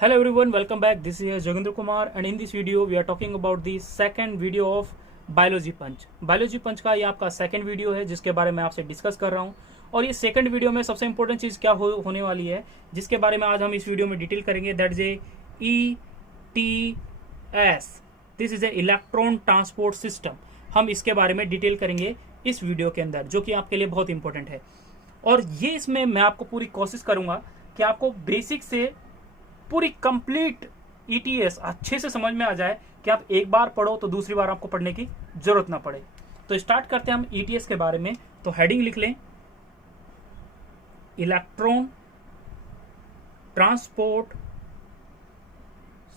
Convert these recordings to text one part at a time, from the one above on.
Hello everyone, welcome back. This is Jogendra Kumar and in this video we are talking about the second video of biology punch. Biology punch का ये आपका second video है जिसके बारे में आपसे discuss कर रहा हूँ। और ये सेकंड वीडियो में सबसे इंपॉर्टेंट चीज़ क्या होने वाली है जिसके बारे में आज हम इस वीडियो में डिटेल करेंगे, that is ETS। This is A electron transport system. हम इसके बारे में डिटेल करेंगे इस वीडियो के अंदर, जो कि आपके लिए बहुत इंपॉर्टेंट है। और ये इसमें मैं आपको पूरी कोशिश करूंगा कि आपको बेसिक से पूरी कंप्लीट ETS अच्छे से समझ में आ जाए कि आप एक बार पढ़ो तो दूसरी बार आपको पढ़ने की जरूरत ना पड़े। तो स्टार्ट करते हैं हम ETS के बारे में। तो हेडिंग लिख लें, electron transport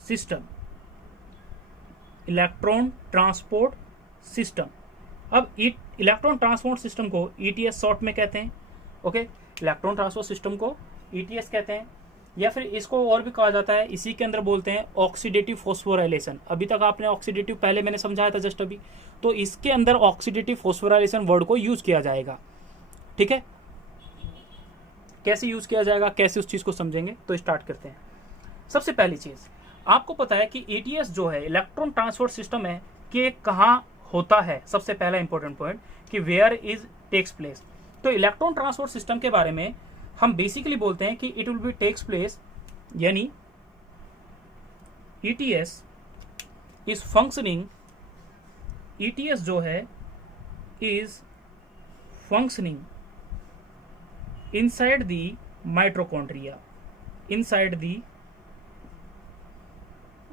system. Electron transport system. अब इलेक्ट्रॉन ट्रांसपोर्ट सिस्टम को ETS शॉर्ट में कहते हैं। ओके, इलेक्ट्रॉन ट्रांसपोर्ट सिस्टम को ETS कहते हैं, या फिर इसको और भी कहा जाता है, इसी के अंदर बोलते हैं ऑक्सीडेटिव फॉस्फोराइलेशन। अभी तक आपने ऑक्सीडेटिव पहले मैंने समझाया था जस्ट अभी, तो इसके अंदर ऑक्सीडेटिव फॉस्फोराइलेशन वर्ड को यूज किया जाएगा। ठीक है, कैसे यूज किया जाएगा, कैसे उस चीज को समझेंगे, तो स्टार्ट करते हैं। सबसे पहली चीज आपको पता है कि ETS जो है इलेक्ट्रॉन ट्रांसपोर्ट सिस्टम है कि कहाँ होता है। सबसे पहला इंपॉर्टेंट पॉइंट कि वेयर इज टेक्स प्लेस। तो इलेक्ट्रॉन ट्रांसपोर्ट सिस्टम के बारे में हम बेसिकली बोलते हैं कि it will be takes place, यानी ETS इज फंक्शनिंग। ETS जो है is functioning inside the mitochondria. Inside the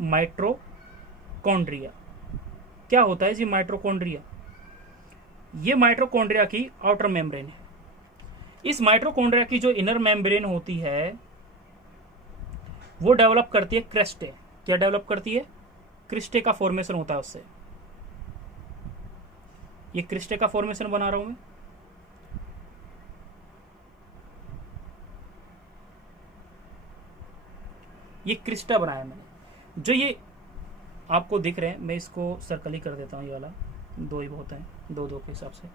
mitochondria क्या होता है जी? माइटोकॉन्ड्रिया, ये माइटोकॉन्ड्रिया की आउटर मेम्ब्रेन है। इस माइटोकॉन्ड्रिया की जो इनर मेम्ब्रेन होती है वो डेवलप करती है क्रिस्टे। क्या डेवलप करती है? क्रिस्टे का फॉर्मेशन होता है उससे। ये क्रिस्टे का फॉर्मेशन बना रहा हूं मैं। ये क्रिस्टा बनाया मैंने, जो ये आपको दिख रहे हैं। मैं इसको सर्कल ही कर देता हूं, ये वाला दो ही बहुत है, दो दो के हिसाब से।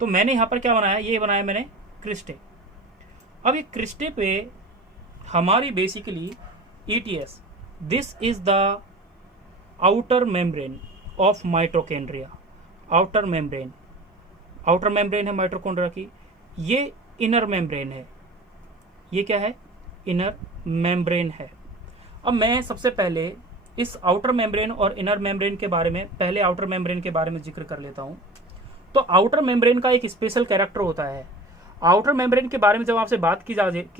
तो मैंने यहां पर क्या बनाया, ये बनाया मैंने क्रिस्टे। अब ये क्रिस्टे पे हमारी basically ETS, this is the outer membrane of mitochondria. Outer membrane, outer membrane है माइटोकॉन्ड्रिया की। ये इनर मेम्ब्रेन है। ये क्या है? इनर मेम्ब्रेन है। अब मैं सबसे पहले इस आउटर मेम्ब्रेन और इनर मेम्ब्रेन के बारे में, पहले आउटर मेम्ब्रेन के बारे में जिक्र कर लेता हूं। तो आउटर मेम्ब्रेन का एक स्पेशल कैरेक्टर होता है। आउटर मेम्ब्रेन के बारे में जब आपसे बात की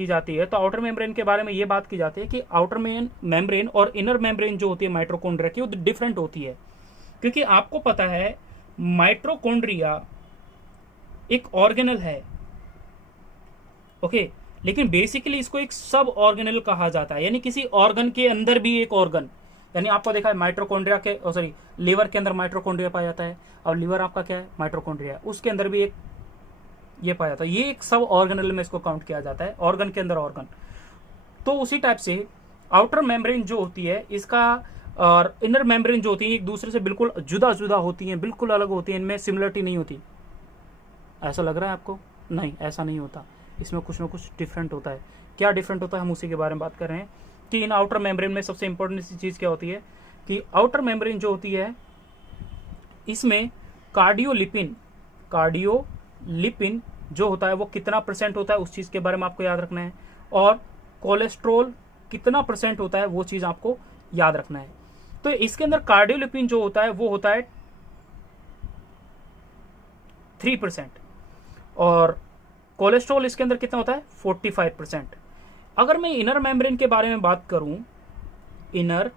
जाती है तो आउटर मेम्ब्रेन के बारे में ये बात की जाती है कि आउटर मेम्ब्रेन और इनर मेम्ब्रेन जो होती है माइटोकॉन्ड्रिया की, वो डिफरेंट होती है। क्योंकि आपको पता है माइटोकॉन्ड्रिया एक ऑर्गेनल है। ओके, लेकिन बेसिकली इसको एक सब ऑर्गेनल कहा जाता है, यानी किसी ऑर्गन के अंदर भी एक ऑर्गन। यानी आपको देखा है माइटोकॉन्ड्रिया के, सॉरी, लीवर के अंदर माइटोकॉन्ड्रिया पाया जाता है। और लीवर आपका क्या है? माइटोकॉन्ड्रिया। उसके अंदर भी एक ये पाया जाता है। ये एक सब ऑर्गेनल में इसको काउंट किया जाता है, ऑर्गन के अंदर ऑर्गन। तो उसी टाइप से आउटर मेम्ब्रेन जो होती है इसका और इनर मेम्ब्रेन जो होती है एक दूसरे से बिल्कुल जुदा जुदा होती हैं, बिल्कुल अलग होती हैं। इनमें सिमिलरिटी नहीं होती। ऐसा लग रहा है आपको? नहीं, ऐसा नहीं होता। इसमें कुछ ना कुछ डिफरेंट होता है। क्या डिफरेंट होता है, हम उसी के बारे में बात कर रहे हैं कि इन आउटर मेम्ब्रेन में सबसे इंपॉर्टेंट चीज क्या होती है कि आउटर मेम्ब्रेन जो होती है इसमें कार्डियोलिपिन जो होता है वो कितना % होता है, उस चीज के बारे में आपको याद रखना है। और कोलेस्ट्रॉल कितना % होता है, वो चीज आपको याद रखना है। तो इसके अंदर कार्डियोलिपिन जो होता है वो होता है 3%, और कोलेस्ट्रॉल इसके अंदर कितना होता है? 45%। अगर मैं इनर मेम्ब्रेन के बारे में बात करूं, इनर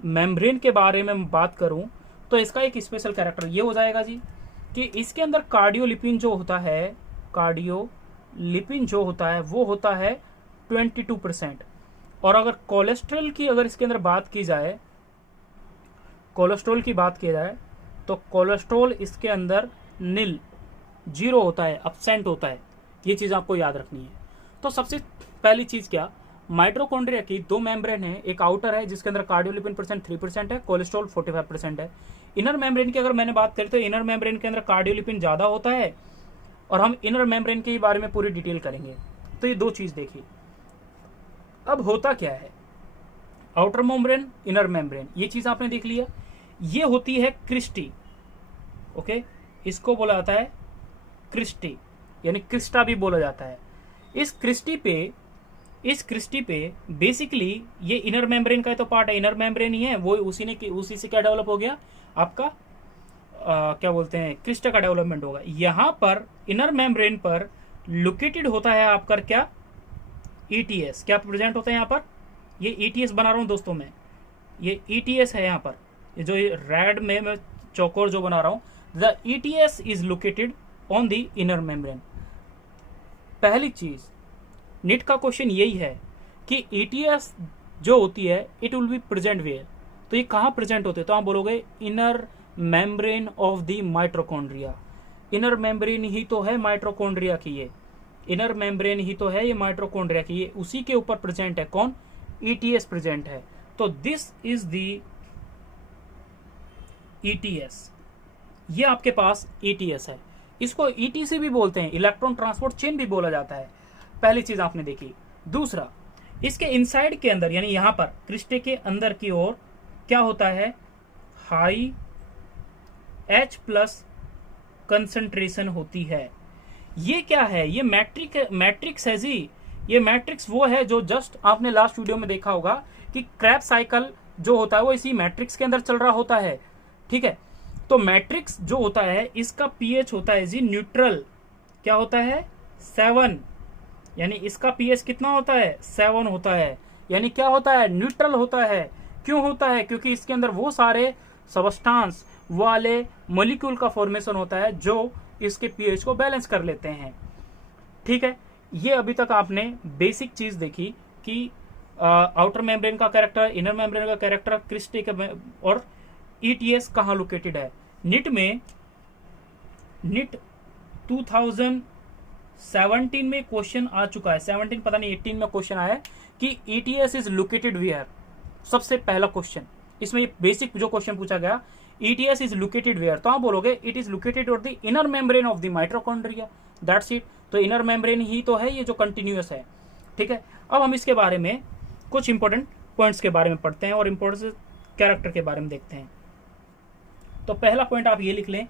मेम्ब्रेन के बारे में बात करूं, तो इसका एक स्पेशल कैरेक्टर ये हो जाएगा जी कि इसके अंदर कार्डियोलिपिन जो होता है, कार्डियोलिपिन जो होता है वो होता है 22%। और अगर कोलेस्ट्रॉल की अगर इसके अंदर बात की जाए, कोलेस्ट्रॉल की बात की जाए तो कोलेस्ट्रॉल इसके अंदर नील, 0 होता है, एब्सेंट होता है। ये चीज आपको याद रखनी है। तो सबसे पहली चीज क्या, माइटोकॉन्ड्रिया की दो मेम्ब्रेन है, एक आउटर है जिसके अंदर कार्डियोलिपिन % 3% है, कोलेस्ट्रॉल 45% है। इनर मेम्ब्रेन की अगर मैंने बात करी तो इनर मेम्ब्रेन के अंदर कार्डियोलिपिन ज्यादा होता है, और हम इनर मेम्ब्रेन के बारे में पूरी डिटेल करेंगे। तो ये दो चीज देखी। अब होता क्या है, आउटर मेम्ब्रेन, इनर मेम्ब्रेन, ये चीज आपने देख लिया। ये होती है क्रिस्टी, ओके, इसको बोला जाता है क्रिस्टी, यानी क्रिस्टा भी बोला जाता है। इस क्रिस्टी पे बेसिकली ये इनर मेम्ब्रेन का तो पार्ट है, इनर मेम्ब्रेन ही है वो, उसी से क्या डेवलप हो गया आपका क्या बोलते हैं, क्रिस्टा का डेवलपमेंट होगा। यहां पर इनर मेम्ब्रेन पर लोकेटेड होता है आपका क्या, ईटीएस, क्या प्रेजेंट होता है यहाँ पर, ये ईटीएस बना रहा हूं दोस्तों मैं, ये ईटीएस है यहाँ पर, ये जो रेड में मैं चौकोर जो बना रहा हूं, the ETS is located on the inner membrane. पहली चीज नीट का क्वेश्चन यही है कि ईटीएस जो होती है it will be present where, तो ये कहाँ प्रेजेंट होते हैं, तो आप बोलोगे inner membrane of the mitochondria. Inner membrane ही तो है माइटोकॉन्ड्रिया की, ये इनर मेम्ब्रेन ही तो है ये माइटोकॉन्ड्रिया की, ये उसी के ऊपर प्रेजेंट है कौन, ईटीएस प्रेजेंट है। तो दिस इज द ईटीएस, ये आपके पास ईटीएस है। इसको ईटीसी भी बोलते हैं, इलेक्ट्रॉन ट्रांसपोर्ट चेन भी बोला जाता है। पहली चीज आपने देखी। दूसरा, इसके इनसाइड के अंदर यानी यहां पर क्रिस्टे के अंदर की ओर क्या होता है, हाई H+ कंसंट्रेशन होती है। ये क्या है, ये मैट्रिक्स है जी, ये मैट्रिक्स वो है जो जस्ट आपने लास्ट वीडियो में देखा होगा कि क्रैब्स साइकिल जो होता है वो इसी मैट्रिक्स के अंदर चल रहा होता है, ठीक है। तो मैट्रिक्स जो होता है इसका पीएच होता है जी न्यूट्रल, क्या होता है 7, यानी इसका पीएच कितना होता है 7 होता है, यानी क्या होता है न्यूट्रल होता है। क्यों होता है, क्योंकि इसके अंदर वो सारे सबस्टांस वाले मॉलिक्यूल का फॉर्मेशन होता है जो इसके पीएच को बैलेंस कर लेते हैं, ठीक है। ये अभी तक आपने बेसिक चीज देखी कि आउटर मेम्ब्रेन का कैरेक्टर, इनर मेम्ब्रेन का कैरेक्टर, क्रिस्टी का और ईटीएस कहाँ लोकेटेड है। निट 2017 में क्वेश्चन आ चुका है, 17 पता नहीं 18 में क्वेश्चन आया है कि ईटीएस इज लोकेटेड वेयर। सबसे पहला क्वेश्चन इसमें ये बेसिक जो क्वेश्चन पूछा गया, ईटीएस इज लोकेटेड वेयर, तो आप बोलोगे it is located on the inner membrane of the mitochondria, that's it. तो इनर मेम्ब्रेन ही तो है ये जो कंटिन्यूअस है, ठीक है। अब हम इसके बारे में कुछ इंपॉर्टेंट पॉइंट्स के बारे में पढ़ते हैं और इंपॉर्टेंट कैरेक्टर के बारे में देखते हैं। तो पहला पॉइंट आप ये लिख लें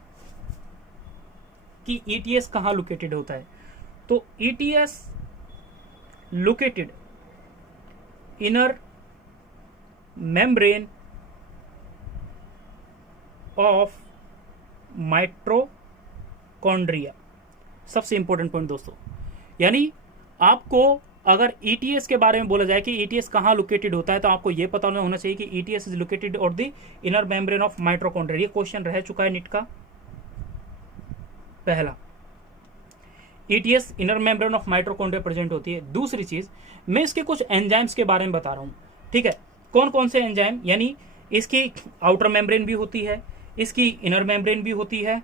कि ईटीएस कहाँ लोकेटेड होता है। तो ETS located inner membrane of mitochondria, सबसे इंपॉर्टेंट पॉइंट दोस्तों। यानी आपको अगर ईटीएस के बारे में बोला जाए कि ईटीएस कहाँ लोकेटेड होता है, तो आपको यह पता होना चाहिए कि ETS is located on the inner membrane of mitochondria. ये क्वेश्चन रह चुका है नीट का। पहला, ETS inner membrane of mitochondria present होती है। दूसरी चीज, मैं इसके कुछ एंजाइम्स के बारे में बता रहा हूं, ठीक है। कौन कौन से एंजाइम, यानी इसकी आउटर मेम्ब्रेन भी होती है, इसकी इनर मेम्ब्रेन भी होती है।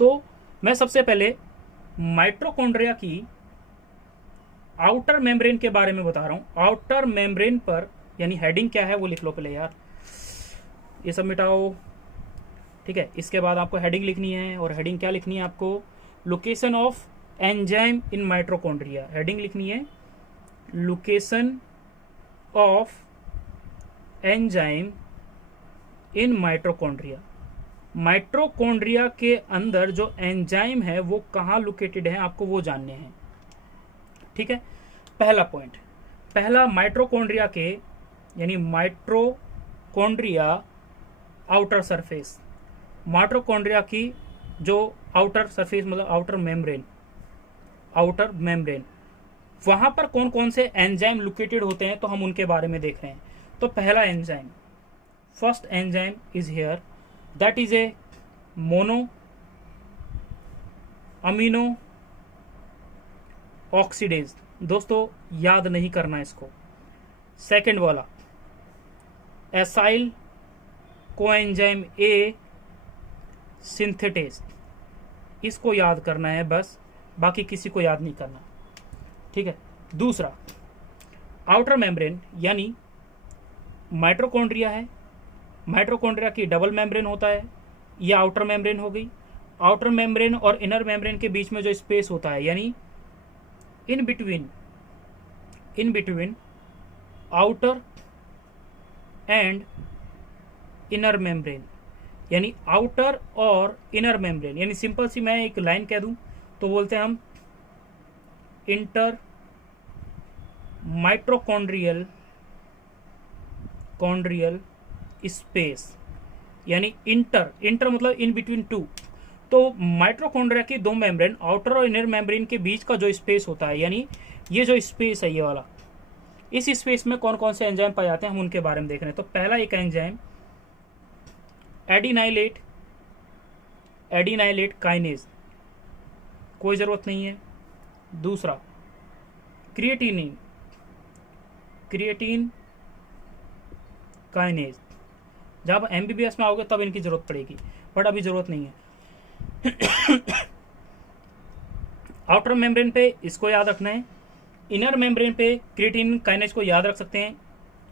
तो मैं सबसे पहले माइटोकॉन्ड्रिया की आउटर मेम्ब्रेन के बारे में बता रहा हूं। आउटर मेम्ब्रेन पर यानी हेडिंग क्या है वो लिख लो पहले यार, ये सब मिटाओ, ठीक है। इसके बाद आपको हेडिंग लिखनी है, और हेडिंग क्या लिखनी है आपको, location of enzyme in mitochondria. Heading लिखनी है location of enzyme in mitochondria. Mitochondria के अंदर जो एंजाइम है वो कहाँ लोकेटेड है आपको वो जानने हैं, ठीक है। पहला पॉइंट, पहला माइटोकॉन्ड्रिया के यानी माइटोकॉन्ड्रिया आउटर सरफेस, माइटोकॉन्ड्रिया की जो आउटर सरफेस मतलब आउटर मेम्ब्रेन, वहां पर कौन कौन से एंजाइम लोकेटेड होते हैं तो हम उनके बारे में देख रहे हैं। तो पहला enzyme, first enzyme is here, that is a mono amino oxidase. दोस्तों याद नहीं करना इसको। सेकंड वाला एसाइल कोएंजाइम ए सिंथेटेज, इसको याद करना है बस, बाकी किसी को याद नहीं करना, ठीक है। दूसरा आउटर मेम्ब्रेन यानी माइटोकॉन्ड्रिया है, माइटोकॉन्ड्रिया की डबल मेम्ब्रेन होता है, ये आउटर मेम्ब्रेन हो गई। आउटर मेम्ब्रेन और इनर मेम्ब्रेन के बीच में जो स्पेस होता है यानी in between outer and inner membrane, यानी आउटर और इनर मेम्ब्रेन, यानी सिंपल सी मैं एक लाइन कह दूं तो बोलते हैं हम इंटर माइट्रोकॉन्ड्रियल कॉन्ड्रियल स्पेस, यानी इंटर मतलब इन बिटवीन टू। तो माइट्रोकॉन्ड्रिया की दो मेम्ब्रेन, आउटर और इनर मेम्ब्रेन के बीच का जो स्पेस होता है, यानी ये जो स्पेस है ये वाला, इस स्पेस में कौन कौन से एंजाइम पाए जाते हैं हम उनके बारे में देख रहे हैं। तो पहला एक एंजाइम एडिनाइलेट काइनेज, कोई जरूरत नहीं है। दूसरा क्रिएटिन काइनेज, जब एमबीबीएस में आओगे तब इनकी जरूरत पड़ेगी, बट अभी जरूरत नहीं है। आउटर मेम्ब्रेन पे इसको याद रखना है, इनर मेम्ब्रेन पे क्रिएटिन काइनेज को याद रख सकते हैं,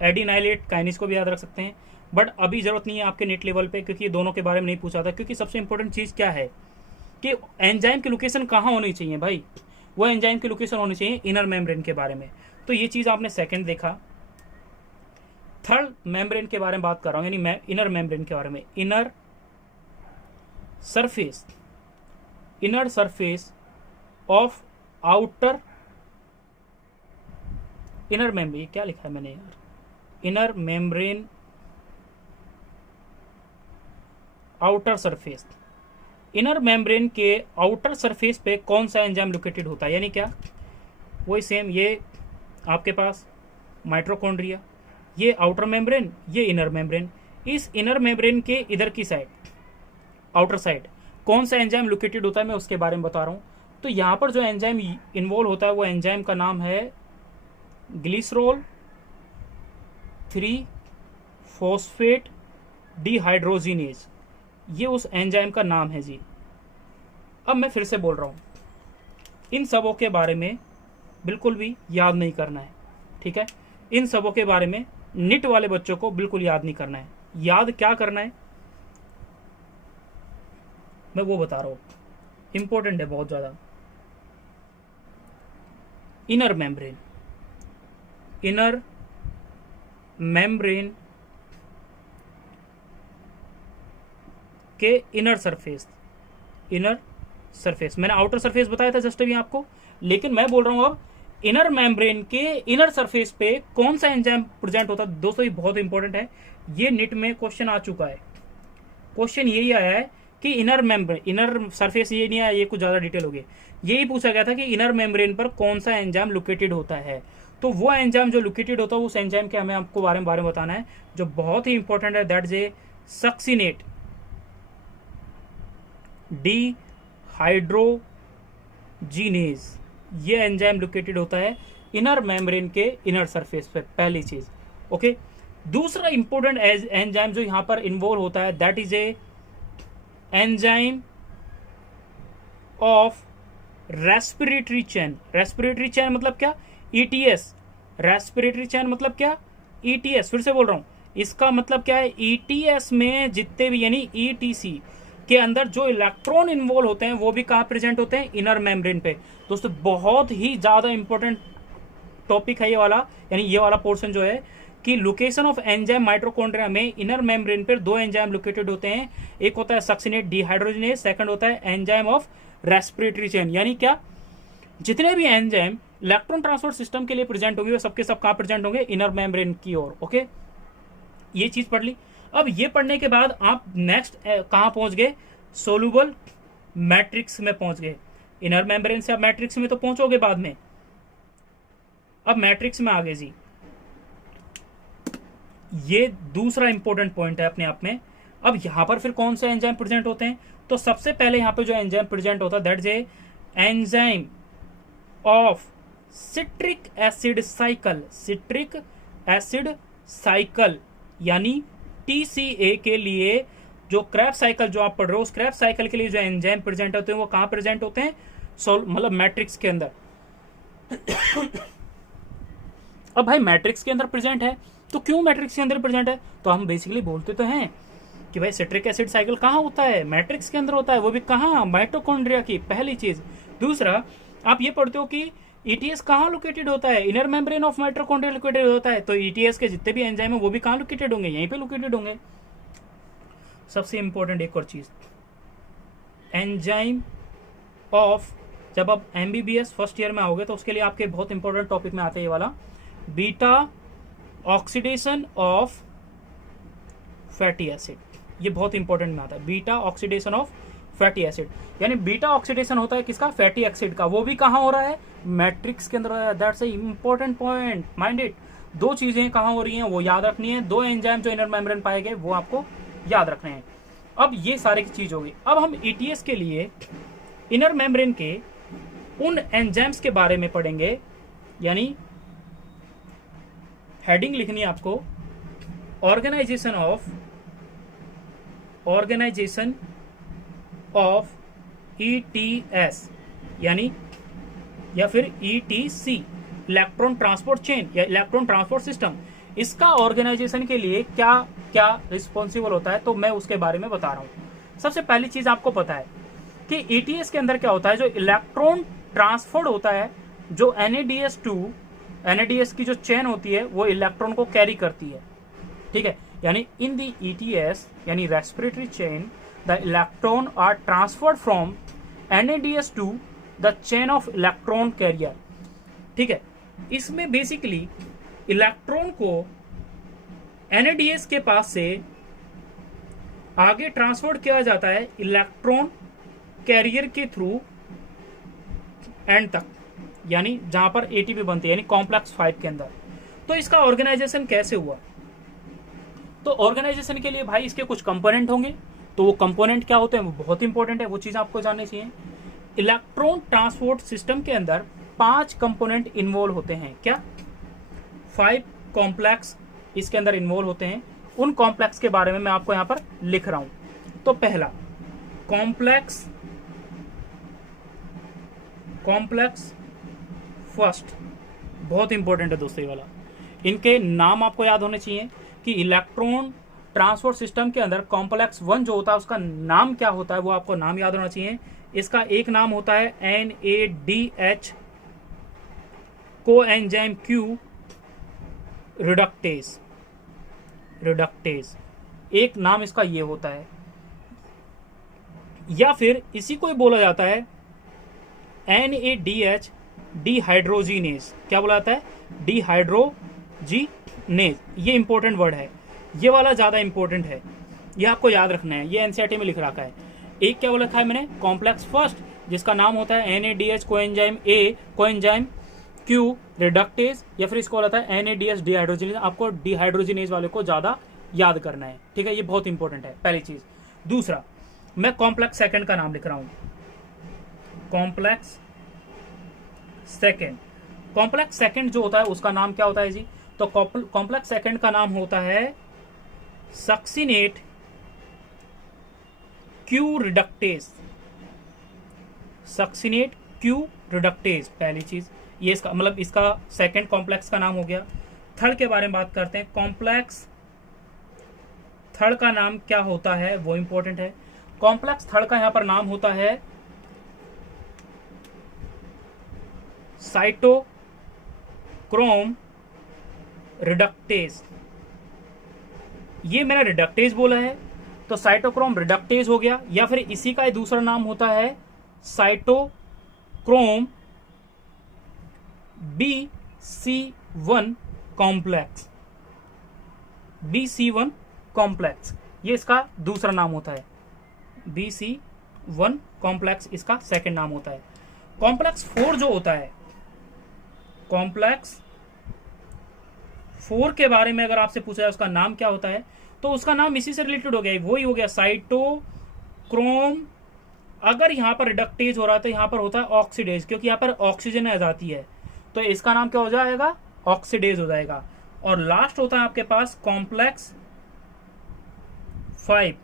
एडिनाइलेट काइनेज को भी याद रख सकते हैं, बट अभी जरूरत नहीं है आपके नेट लेवल पे, क्योंकि दोनों के बारे में नहीं पूछा था। क्योंकि सबसे इंपॉर्टेंट चीज क्या है कि एंजाइम की लोकेशन कहाँ होनी चाहिए भाई, वो एंजाइम की लोकेशन होनी चाहिए इनर मेम्ब्रेन के बारे में। तो ये चीज आपने सेकंड देखा। थर्ड मेम्ब्रेन के बारे में बात कर रहा हूं, यानी मैं इनर मेम्ब्रेन के बारे में, inner surface of outer inner membrane, क्या लिखा है मैंने यार, inner membrane outer surface, inner membrane के आउटर सरफेस पे कौन सा एंजाइम लोकेटेड होता है, यानी क्या, वही सेम, ये आपके पास माइट्रोकॉन्ड्रिया, ये आउटर मेम्ब्रेन, ये इनर मेम्ब्रेन, इस इनर मेम्ब्रेन के इधर की साइड, आउटर साइड कौन सा एंजाइम लोकेटेड होता है मैं उसके बारे में बता रहा हूं। तो यहां पर जो एंजाइम इन्वॉल्व होता है वो एंजाइम का नाम है ग्लिसरॉल 3 फॉस्फेट डिहाइड्रोजिनेज, ये उस एंजाइम का नाम है जी। अब मैं फिर से बोल रहा हूं, इन सबों के बारे में बिल्कुल भी याद नहीं करना है, ठीक है। इन सबों के बारे में निट वाले बच्चों को बिल्कुल याद नहीं करना है। याद क्या करना है मैं वो बता रहा हूं, इंपॉर्टेंट है बहुत ज्यादा। इनर मेम्ब्रेन के इनर सरफेस, मैंने आउटर सरफेस बताया था जस्ट अभी आपको, लेकिन मैं बोल रहा हूं अब इनर मेम्ब्रेन के इनर सरफेस पे कौन सा एंजाइम प्रेजेंट होता है। दोस्तों ये बहुत इंपॉर्टेंट है, ये निट में क्वेश्चन आ चुका है। क्वेश्चन यही आया है कि इनर सरफेस, ये नहीं आया, ये कुछ ज्यादा डिटेल हो गई, यही पूछा गया था कि इनर मेम्ब्रेन पर कौन सा एंजाइम लोकेटेड होता है। तो वो एंजाइम जो लोकेटेड होता है उस एंजाइम के हमें आपको बारे में बताना है, जो बहुत ही इंपॉर्टेंट है, that is a succinate dehydrogenase, ये एंजाइम लोकेटेड होता है इनर मेम्ब्रेन के इनर सरफेस पे, पहली चीज। ओके, दूसरा इंपॉर्टेंट एंजाइम जो यहां पर इन्वॉल्व होता है that is a enzyme of respiratory chain. Respiratory chain मतलब क्या, ईटीएस। रेस्पिरेटरी चेन मतलब क्या, ईटीएस। फिर से बोल रहा हूं, इसका मतलब क्या है, ईटीएस में जितने भी, यानी ईटीसी के अंदर जो इलेक्ट्रॉन इन्वॉल्व होते हैं वो भी कहां प्रेजेंट होते हैं, इनर मेम्ब्रेन पे। दोस्तों बहुत ही ज्यादा इंपॉर्टेंट टॉपिक है ये वाला, यानी ये वाला पोर्शन जो है कि लोकेशन ऑफ एंजाइम माइटोकॉन्ड्रिया में इनर मेम्ब्रेन पर दो एंजाइम लोकेटेड होते हैं, एक होता है सक्सिनेट डिहाइड्रोजिनेज, सेकंड होता है एंजाइम ऑफ रेस्पिरेटरी चेन। यानी क्या, जितने भी एंजाइम इलेक्ट्रॉन ट्रांसपोर्ट सिस्टम के लिए प्रेजेंट होंगे वो सबके सब कहां प्रेजेंट होंगे, इनर मेम्ब्रेन की ओर। ओके, ये चीज पढ़ ली। अब ये पढ़ने के बाद आप नेक्स्ट कहां पहुंच गए, सोलुबल मैट्रिक्स में पहुंच गए। इनर मेम्ब्रेन से आप मैट्रिक्स में तो पहुंचोगे बाद में, अब मैट्रिक्स में आ गए जी। ये दूसरा इंपॉर्टेंट पॉइंट है अपने आप में। अब यहां पर फिर कौन से एंजाइम प्रेजेंट होते हैं, तो सबसे पहले यहां पे जो एंजाइम प्रेजेंट होता है that is a enzyme of citric acid cycle, यानी टीसीए के लिए जो क्रैब साइकिल जो आप पढ़ रहे हो, उस क्रैब साइकिल के लिए जो एंजाइम प्रेजेंट होते हैं वो कहां प्रेजेंट होते हैं, मतलब मैट्रिक्स के अंदर। अब भाई मैट्रिक्स के अंदर प्रेजेंट है तो क्यों मैट्रिक्स के अंदर प्रेजेंट है, तो हम बेसिकली बोलते तो हैं कि भाई सिट्रिक एसिड साइकिल कहां होता है, मैट्रिक्स के अंदर होता है, वो भी कहां, माइटोकॉन्ड्रिया की, पहली चीज। दूसरा आप ये पढ़ते हो कि ईटीएस कहाँ लोकेटेड होता है? Inner membrane of mitochondria located होता है। तो ईटीएस के जितने भी एंजाइम है वो भी कहाँ लोकेटेड होंगे? यहीं पे लोकेटेड होंगे। सबसे इंपॉर्टेंट एक और चीज, एंजाइम ऑफ, जब आप एमबीबीएस फर्स्ट ईयर में आओगे तो उसके लिए आपके बहुत इंपॉर्टेंट टॉपिक में आता है ये वाला, beta oxidation of fatty acid. ये बहुत इंपॉर्टेंट में आता है, beta oxidation of fatty acid. यानी बीटा ऑक्सीडेशन होता है किसका? फैटी एसिड का। वो भी कहाँ हो रहा है? मैट्रिक्स के अंदर हो रहा है। That's a important point, mind it. दो चीजें कहाँ हो रही हैं वो याद रखनी है। दो एंजाइम जो इनर मेम्ब्रेन पाए गए वो आपको याद रखने हैं। अब ये सारी चीज होगी। अब हम ईटीएस के लिए इनर मेम्ब्रेन के उन एंजाइम्स के बारे में पढ़ेंगे, यानी हेडिंग लिखनी है आपको, ऑर्गेनाइजेशन ऑफ ईटीएस, यानी या फिर ईटीसी, इलेक्ट्रॉन ट्रांसपोर्ट चेन या इलेक्ट्रॉन ट्रांसपोर्ट सिस्टम। इसका ऑर्गेनाइजेशन के लिए क्या क्या रिस्पॉन्सिबल होता है, तो मैं उसके बारे में बता रहा हूं। सबसे पहली चीज आपको पता है कि ईटीएस के अंदर क्या होता है, जो इलेक्ट्रॉन ट्रांसफर होता है, जो एनएडीएस की जो चेन होती है वो इलेक्ट्रॉन को कैरी करती है, ठीक है। यानी इन द ईटीएस यानी respiratory chain the electron are transferred from NADS to the chain of electron carrier, ठीक है। इसमें बेसिकली इलेक्ट्रॉन को एनएडीएस के पास से आगे ट्रांसफर किया जाता है इलेक्ट्रॉन कैरियर के थ्रू एंड तक, यानी जहां पर एटीपी बनती है, यानी कॉम्प्लेक्स 5 के अंदर। तो इसका ऑर्गेनाइजेशन कैसे हुआ? तो ऑर्गेनाइजेशन के लिए भाई इसके कुछ कंपोनेंट होंगे। तो वो कंपोनेंट क्या होते हैं वो बहुत इंपॉर्टेंट है, वो चीज आपको जाननी चाहिए। इलेक्ट्रॉन ट्रांसपोर्ट सिस्टम के अंदर 5 कंपोनेंट इन्वॉल्व होते हैं। क्या? 5 कॉम्प्लेक्स इसके अंदर इन्वॉल्व होते हैं। उन कॉम्प्लेक्स के बारे में मैं आपको यहां पर लिख रहा हूं। तो पहला कॉम्प्लेक्स फर्स्ट, बहुत इंपॉर्टेंट है दोस्तों ये वाला। इनके नाम आपको याद होने चाहिए कि इलेक्ट्रॉन ट्रांसपोर्ट सिस्टम के अंदर कॉम्प्लेक्स 1 जो होता है उसका नाम क्या होता है वो आपको नाम याद होना चाहिए। इसका एक नाम होता है NADH कोएंजाइम Q रिडक्टेज, एक नाम इसका ये होता है। या फिर इसी को बोला जाता है NADH डिहाइड्रोजिनेज। क्या बोला जाता है? डिहाइड्रोजिनेज। ये इंपॉर्टेंट वर्ड है, ये वाला ज्यादा इंपॉर्टेंट है, ये आपको याद रखना है। ये एनसीईआरटी में लिख रखा है। एक क्या बोला रखा है मैंने? कॉम्प्लेक्स फर्स्ट, जिसका नाम होता है NADH कोएंजाइम Q रिडक्टेज, या फिर इसको बोला था NADH डिहाइड्रोजिनेज। आपको डिहाइड्रोजिनेज वाले को ज्यादा याद करना है, ठीक है। ये बहुत इंपॉर्टेंट है, पहली चीज। दूसरा, मैं कॉम्प्लेक्स सेकंड का नाम लिख रहा हूं, कॉम्प्लेक्स सेकंड जो होता है उसका नाम क्या होता है जी? तो कॉम्प्लेक्स सेकंड का नाम होता है सक्सिनेट Q रिडक्टेज, पहली चीज। ये इसका मतलब इसका सेकंड कॉम्प्लेक्स का नाम हो गया। थर्ड के बारे में बात करते हैं। कॉम्प्लेक्स थर्ड का नाम क्या होता है वो इंपॉर्टेंट है। कॉम्प्लेक्स थर्ड का यहां पर नाम होता है साइटोक्रोम रिडक्टेज। ये मैंने रिडक्टेज बोला है तो साइटोक्रोम रिडक्टेज हो गया। या फिर इसी का दूसरा नाम होता है साइटोक्रोम BC1 कॉम्प्लेक्स, ये इसका दूसरा नाम होता है। BC1 कॉम्प्लेक्स इसका सेकंड नाम होता है। कॉम्प्लेक्स 4 जो होता है, कॉम्प्लेक्स 4 के बारे में अगर आपसे पूछा जाए उसका नाम क्या होता है, तो उसका नाम इसी से रिलेटेड हो गया, वही हो गया साइटोक्रोम। अगर यहां पर रिडक्टेज हो रहा है तो यहां पर होता है ऑक्सीडेज, क्योंकि यहां पर ऑक्सीजन आ जाती है, तो इसका नाम क्या हो जाएगा? ऑक्सीडेज हो जाएगा। और लास्ट होता है आपके पास कॉम्प्लेक्स 5,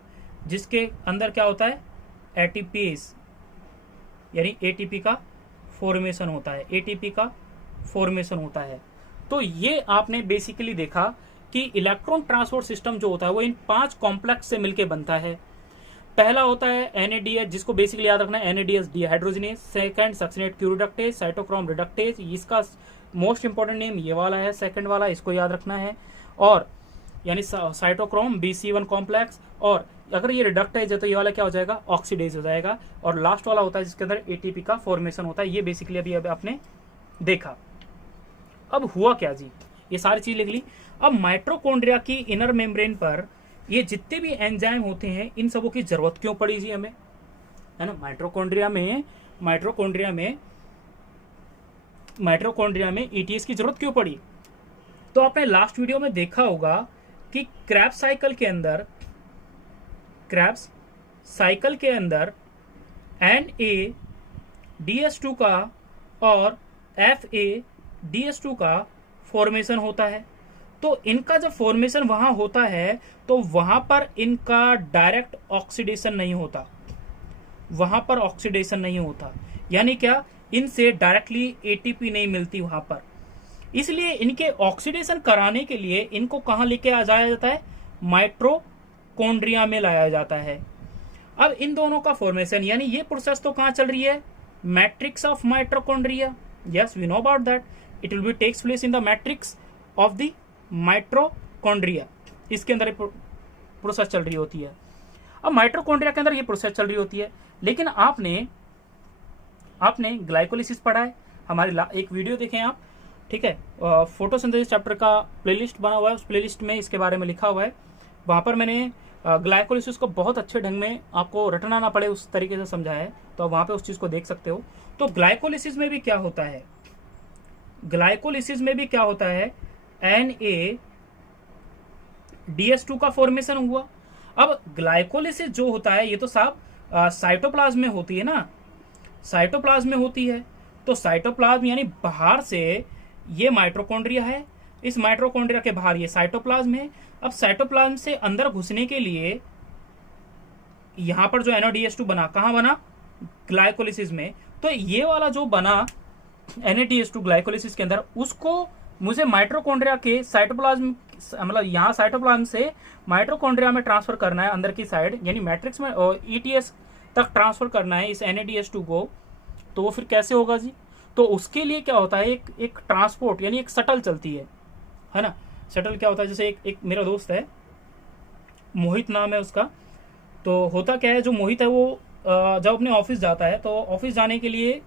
जिसके अंदर क्या होता है? एटीपीज, यानी एटीपी का फॉर्मेशन होता है। तो ये आपने बेसिकली देखा कि इलेक्ट्रॉन ट्रांसपोर्ट सिस्टम जो होता है वो इन 5 कॉम्प्लेक्स से मिलकर बनता है। पहला होता है NADH, जिसको बेसिकली याद रखना है, NADH dehydrogenase. Second succinate Q reductase, cytochrome reductase, इसका मोस्ट इंपॉर्टेंट नेम ये वाला है, सेकंड वाला, इसको याद रखना है। और यानी साइटोक्रोम BC1 कॉम्प्लेक्स। और अगर ये रिडक्टेज है तो ये वाला क्या हो जाएगा, ऑक्सीडेज हो जाएगा। और लास्ट वाला होता है जिसके अंदर ATP का फॉर्मेशन होता है। ये बेसिकली अभी आपने देखा। अब हुआ क्या जी, ये सारी चीज लिख ली। अब माइटोकॉन्ड्रिया की इनर मेम्ब्रेन पर ये जितने भी एंजाइम होते हैं, इन सबों की जरूरत क्यों पड़ी जी हमें, है ना। माइटोकॉन्ड्रिया में ETS की जरूरत क्यों पड़ी। तो आपने लास्ट वीडियो में देखा होगा कि क्रेब्स साइकिल के अंदर NADH2 का और FADH2 का फॉर्मेशन होता है। तो इनका जब फॉर्मेशन वहां होता है तो वहां पर इनका डायरेक्ट ऑक्सीडेशन नहीं होता, यानी क्या, इनसे डायरेक्टली ATP नहीं मिलती वहां पर। इसलिए इनके ऑक्सीडेशन कराने के लिए इनको कहां लेके आ जाया जाता है, माइटोकॉन्ड्रिया में लाया जाता है। अब इन दोनों का फॉर्मेशन, यानी ये प्रोसेस तो कहां चल रही है, matrix of mitochondria. Yes, we know about that, it will be takes place in the matrix of the mitochondria. इसके अंदर प्रोसेस चल रही होती है। अब माइटोकॉन्ड्रिया के अंदर ये प्रोसेस चल रही होती है, लेकिन आपने ग्लाइकोलिसिस पढ़ा है, हमारी एक वीडियो देखें आप, ठीक है। फोटोसिंथेसिस चैप्टर का प्लेलिस्ट बना हुआ है, उस प्लेलिस्ट में इसके बारे में लिखा हुआ है। वहां पर मैंने ग्लाइकोलिसिस को बहुत अच्छे ढंग में, आपको रटना ना पड़े उस तरीके से समझाया है, तो वहां पे उस चीज को देख सकते हो। तो ग्लाइकोलिसिस में भी क्या होता है, NADH2 का फॉर्मेशन हुआ। अब ग्लाइकोलिसिस जो होता है ये तो साहब साइटोप्लाज्म में होती है ना, तो साइटोप्लाज्म यानी बाहर से ये माइटोकॉन्ड्रिया है, इस माइटोकॉन्ड्रिया के बाहर ये साइटोप्लाज्म है। अब साइटोप्लाज्म से अंदर घुसने के लिए यहां पर जो NADH2 बना, कहां बना, ग्लाइकोलिसिस में। तो ये वाला जो बना NADH2 ग्लाइकोलिसिस के अंदर, उसको मुझे माइटोकॉन्ड्रिया के साइटोप्लाज्म, मतलब यहाँ साइटोप्लाज्म से माइटोकॉन्ड्रिया में ट्रांसफर करना है, अंदर की साइड यानी मैट्रिक्स में ETS तक ट्रांसफर करना है इस NADH2 को। तो वो फिर कैसे होगा जी, तो उसके लिए क्या होता है, एक ट्रांसपोर्ट यानी एक शटल चलती है ना। शटल क्या होता है, जैसे एक मेरा दोस्त है, मोहित नाम है उसका। तो होता क्या है, जो मोहित है वो जब अपने ऑफिस जाता है, तो ऑफिस जाने के लिए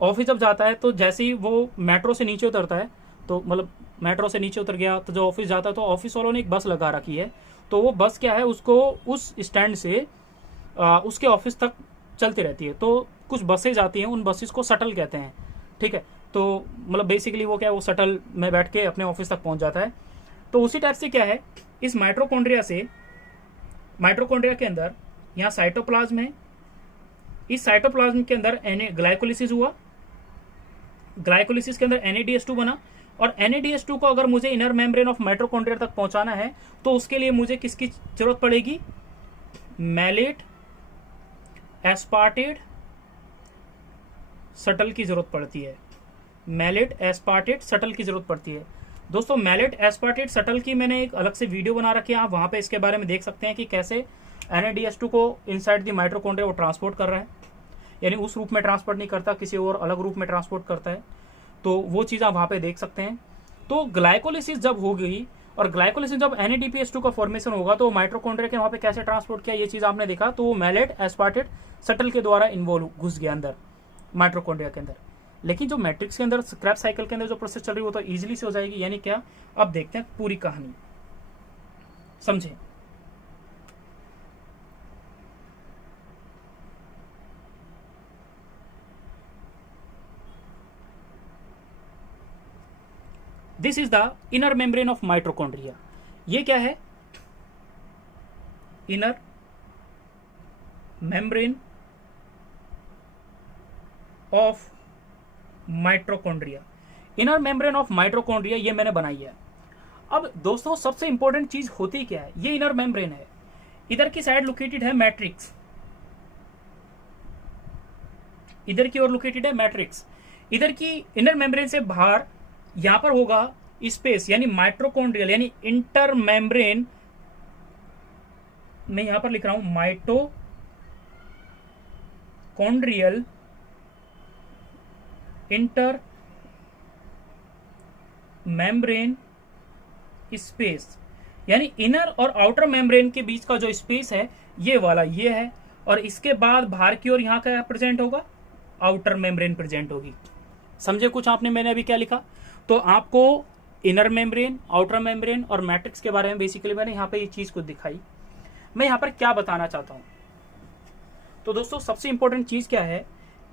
ऑफिस जब जाता है तो जैसे ही वो मेट्रो से नीचे उतरता है, तो मतलब मेट्रो से नीचे उतर गया तो जो ऑफिस जाता है, तो ऑफिस वालों ने एक बस लगा रखी है। तो वो बस क्या है, उसको उस स्टैंड से उसके ऑफिस तक चलती रहती है। तो कुछ बसें जाती हैं, उन बसेस को शटल कहते हैं, ठीक है। तो मतलब बेसिकली वो क्या है, वो शटल में बैठ के अपने ऑफिस तक पहुंच जाता है। तो उसी टाइप से क्या है, इस माइटोकॉन्ड्रिया के अंदर यहाँ साइटोप्लाज्म है, इस साइटोप्लाज्म के अंदर ग्लाइकोलिसिस हुआ, ग्लाइकोलिसिस के अंदर NADH2 बना। और NADH2 को अगर मुझे इनर मेम्ब्रेन ऑफ माइटोकॉन्ड्रिया तक पहुंचाना है तो उसके लिए मुझे किसकी जरूरत पड़ेगी, मैलेट एस्पार्टेट शटल की जरूरत पड़ती है। दोस्तों मैलेट एस्पार्टेट शटल की मैंने एक अलग से वीडियो बना रखी है, आप वहां पे इसके बारे में देख सकते हैं कि कैसे NADH2 को इनसाइड द माइटोकॉन्ड्रिया वो ट्रांसपोर्ट कर रहा है, यानी उस रूप में ट्रांसपोर्ट नहीं करता, किसी और अलग रूप में ट्रांसपोर्ट करता है। तो वो चीज़ आप वहाँ पे देख सकते हैं। तो ग्लाइकोलिसिस जब हो गई और ग्लाइकोलिसिस जब NADPH2 का फॉर्मेशन होगा तो माइटोकॉन्ड्रिया के वहाँ पे कैसे ट्रांसपोर्ट किया, ये चीज़ आपने देखा। तो वो मैलेट एस्पार्टेट शटल के द्वारा इन्वॉल्व घुस गया अंदर माइटोकॉन्ड्रिया के अंदर। लेकिन जो मैट्रिक्स के अंदर क्रेब्स साइकिल के अंदर जो प्रोसेस चल रही है वो तो ईजिली से हो जाएगी। यानी क्या, अब देखते हैं पूरी कहानी, समझे। This is the inner membrane of mitochondria. ये क्या है, inner membrane of mitochondria. Inner membrane of mitochondria ये मैंने बनाई है। अब दोस्तों सबसे इंपॉर्टेंट चीज होती क्या है, ये इनर मेम्ब्रेन है, इधर की साइड लोकेटेड है मैट्रिक्स, इधर की ओर लोकेटेड है मैट्रिक्स, इधर की इनर मेम्ब्रेन से बाहर यहां पर होगा स्पेस यानी माइटोकॉन्ड्रियल यानी इंटर मेम्ब्रेन मैं यहां पर लिख रहा हूं माइटोकॉन्ड्रियल इंटर मेम्ब्रेन स्पेस, यानी इनर और आउटर मेम्ब्रेन के बीच का जो स्पेस है ये वाला ये है, और इसके बाद बाहर की ओर यहां क्या प्रेजेंट होगा, आउटर मेम्ब्रेन प्रेजेंट होगी। समझे कुछ आपने, मैंने अभी क्या लिखा? तो आपको इनर मेम्ब्रेन, आउटर मेम्ब्रेन और मैट्रिक्स के बारे में बेसिकली मैंने यहाँ पे ये चीज को दिखाई। मैं यहाँ पर क्या बताना चाहता हूं, तो दोस्तों सबसे इंपॉर्टेंट चीज क्या है,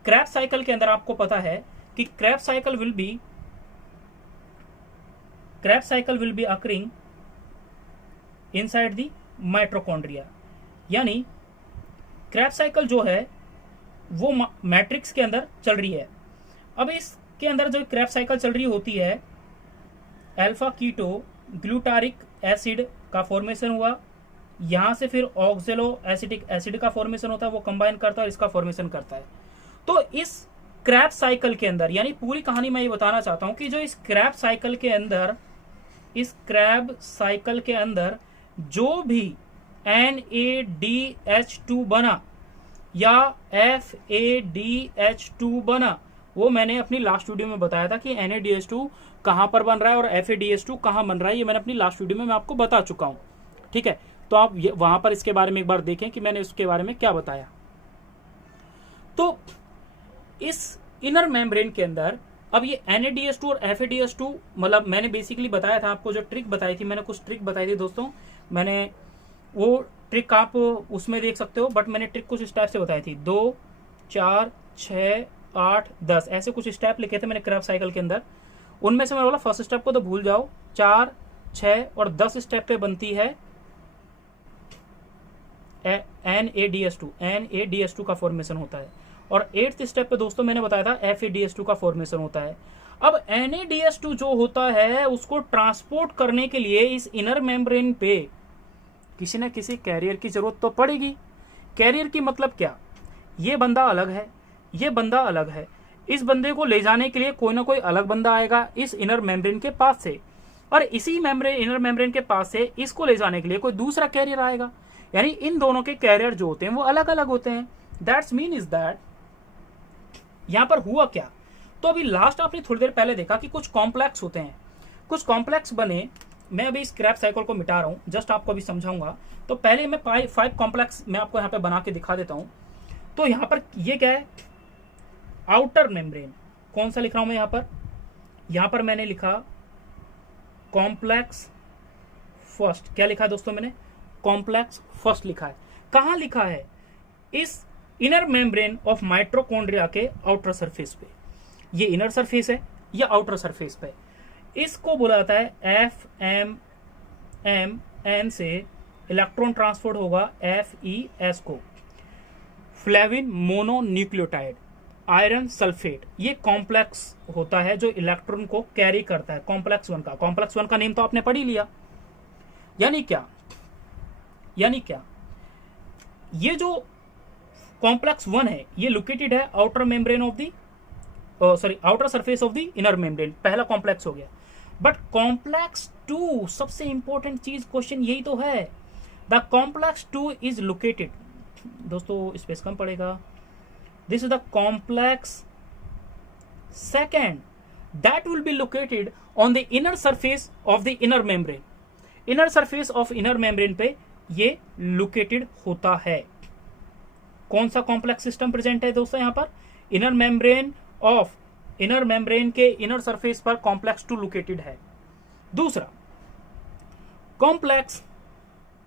क्रेब्स साइकिल के अंदर आपको पता है कि Krebs cycle will be occurring inside the mitochondria, यानी क्रेब्स साइकिल जो है वो मैट्रिक्स के अंदर चल रही है। अब इसके अंदर जो क्रेब्स साइकिल चल रही होती है, अल्फा कीटो ग्लूटारिक एसिड का फॉर्मेशन हुआ, यहां से फिर ऑक्जेलो एसिटिक एसिड का फॉर्मेशन होता है, वो कंबाइन करता है और इसका फॉर्मेशन करता है। तो इस क्रेब्स साइकिल के अंदर, यानी पूरी कहानी मैं ये बताना चाहता हूं कि जो इस क्रेब्स साइकिल के अंदर जो भी NADH2 बना या FADH2 बना, वो मैंने अपनी लास्ट वीडियो में बताया था कि NADH2 कहां पर बन रहा है और FADH2 कहां बन रहा है, ये मैंने अपनी लास्ट वीडियो में मैं आपको बता चुका हूं। ठीक है, तो आप वहां पर इसके बारे में एक बार देखें कि मैंने उसके बारे में क्या बताया। तो इस इनर मेम्ब्रेन के अंदर अब ये NADH2 और FADH2, मतलब मैंने बेसिकली बताया था आपको, जो ट्रिक बताई थी, मैंने कुछ ट्रिक बताई थी दोस्तों, मैंने वो ट्रिक आप उसमें देख सकते हो, बट मैंने ट्रिक कुछ स्टेप से बताई थी, 2, 4, 6, 8, 10 ऐसे कुछ स्टेप लिखे थे मैंने क्रेब्स साइकिल के अंदर। उनमें से मैंने बोला फर्स्ट स्टेप को तो भूल जाओ, 4, 6 और 10 स्टेप पे बनती है NADH2 का फॉर्मेशन होता है, और 8th स्टेप पे दोस्तों मैंने बताया था FADH2 का फॉर्मेशन होता है। अब NADH2 जो होता है उसको ट्रांसपोर्ट करने के लिए इस इनर मेम्ब्रेन पे किसी न किसी कैरियर की जरूरत तो पड़ेगी। कैरियर की मतलब क्या, ये बंदा अलग है, ये बंदा अलग है, इस बंदे को ले जाने के लिए कोई ना कोई अलग बंदा आएगा इस इनर मेम्ब्रेन के पास से, और इसी इनर मेम्ब्रेन के पास से इसको ले जाने के लिए कोई दूसरा कैरियर आएगा, यानी इन दोनों के कैरियर जो होते हैं वो अलग अलग होते हैं। दैट्स मीन इज दैट यहां पर हुआ क्या, तो अभी लास्ट आपने थोड़ी देर पहले देखा कि कुछ कॉम्प्लेक्स होते हैं, कुछ कॉम्प्लेक्स बने। मैं अभी इस क्रेब्स साइकिल को मिटा रहा हूं, जस्ट आपको अभी समझाऊंगा। तो पहले मैं 5 कॉम्प्लेक्स मैं आपको यहाँ पे बना के दिखा देता हूं। तो यहाँ पर ये क्या है, आउटर मेम्ब्रेन, कौन सा लिख रहा हूं मैं यहाँ पर मैंने लिखा कॉम्प्लेक्स फर्स्ट। क्या लिखा है दोस्तों मैंने, कॉम्प्लेक्स फर्स्ट लिखा है। कहां लिखा है, इस इनर मेम्ब्रेन ऑफ माइटोकॉन्ड्रिया के आउटर सरफेस पे। ये इनर सरफेस है, ये आउटर सरफेस पे। इसको बोला जाता है FMMN से इलेक्ट्रॉन ट्रांसपोर्ट होगा FES को, फ्लेविन मोनोन्यूक्लियोटाइड आयरन सल्फेट। ये कॉम्प्लेक्स होता है जो इलेक्ट्रॉन को कैरी करता है, कॉम्प्लेक्स 1 का। कॉम्प्लेक्स 1 का नेम तो आपने पढ़ ही लिया। यानी क्या, ये जो कॉम्प्लेक्स 1 है ये लोकेटेड है outer membrane of the outer surface of the inner membrane, पहला कॉम्प्लेक्स हो गया। बट कॉम्प्लेक्स 2 सबसे इंपॉर्टेंट चीज, क्वेश्चन यही तो है, द कॉम्प्लेक्स 2 इज लोकेटेड, दोस्तों स्पेस कम पड़ेगा, this is the complex second that will be located on the inner surface of the inner membrane. Inner surface of inner membrane पे ये located होता है। कौन सा कॉम्प्लेक्स सिस्टम प्रेजेंट है दोस्तों यहाँ पर, इनर मेम्ब्रेन के इनर सरफेस पर कॉम्प्लेक्स 2 लोकेटेड है। दूसरा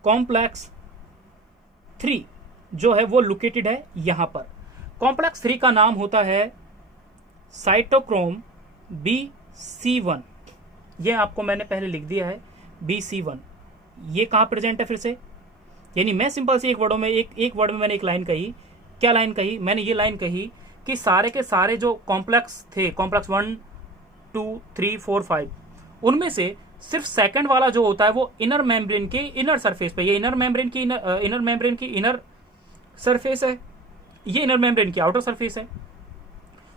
कॉम्प्लेक्स 3 जो है वो लोकेटेड है यहां पर। कॉम्प्लेक्स 3 का नाम होता है साइटोक्रोम BC1। ये आपको मैंने पहले लिख दिया है BC1। ये कहां प्रेजेंट है फिर से, यानी मैं सिंपल से एक वर्ड में मैंने एक लाइन कही। क्या लाइन कही, मैंने ये लाइन कही कि सारे के सारे जो कॉम्प्लेक्स थे, कॉम्प्लेक्स 1, 2, 3, 4, 5, उनमें से सिर्फ सेकंड वाला जो होता है वो इनर मेम्ब्रेन के इनर सरफेस पे, ये इनर मेम्ब्रेन की इनर सरफेस है, ये इनर मेम्ब्रेन की आउटर सरफेस है।